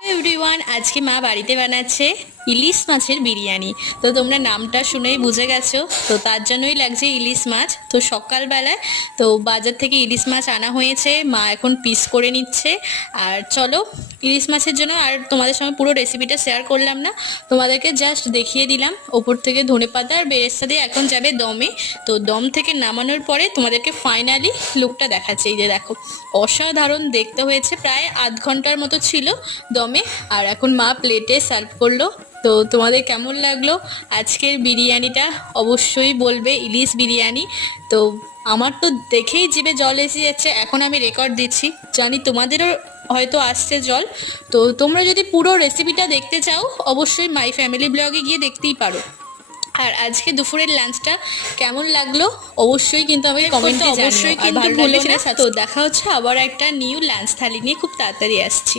Everyone, আজকে মা বাড়িতে বানাচ্ছে ইলিশ মাছের বিরিয়ানি। তো তোমরা নামটা শুনেই বুঝে গেছো, তো তার জন্যই লাগছে ইলিশ মাছ। তো সকালবেলায় তো বাজার থেকে ইলিশ মাছ আনা হয়েছে, মা এখন পিস করে নিচ্ছে। আর চলো, ইলিশ মাছের জন্য আর তোমাদের সঙ্গে পুরো রেসিপিটা শেয়ার করলাম না, তোমাদেরকে জাস্ট দেখিয়ে দিলাম। ওপর থেকে ধনেপাতা আর বেরেস্তা দিয়ে এখন যাবে দমে। তো দম থেকে নামানোর পরে তোমাদেরকে ফাইনালি লুকটা দেখাচ্ছে। এই যে দেখো, অসাধারণ দেখতে হয়েছে। প্রায় আধ ঘন্টার মতো ছিল দমে, আর এখন মা প্লেটে সার্ভ করলো। তো তোমাদের কেমন লাগলো আজকের বিরিয়ানিটা অবশ্যই বলবে, ইলিশ বিরিয়ানি। তো আমার তো দেখেই জিভে জল এসে যাচ্ছে, এখন আমি রেকর্ড দিচ্ছি, জানি তোমাদেরও হয়তো আসছে জল। তো তোমরা যদি পুরো রেসিপিটা দেখতে চাও অবশ্যই মাই ফ্যামিলি ব্লগে গিয়ে দেখতেই পারো। আর আজকে দুপুরের লাঞ্চটা কেমন লাগলো অবশ্যই কিন্তু আমাকে কমেন্টে অবশ্যই কিন্তু ভুলো না। তো দেখা হচ্ছে আবার একটা নিউ লাঞ্চ থালি নিয়ে খুব তাড়াতাড়ি আসছি।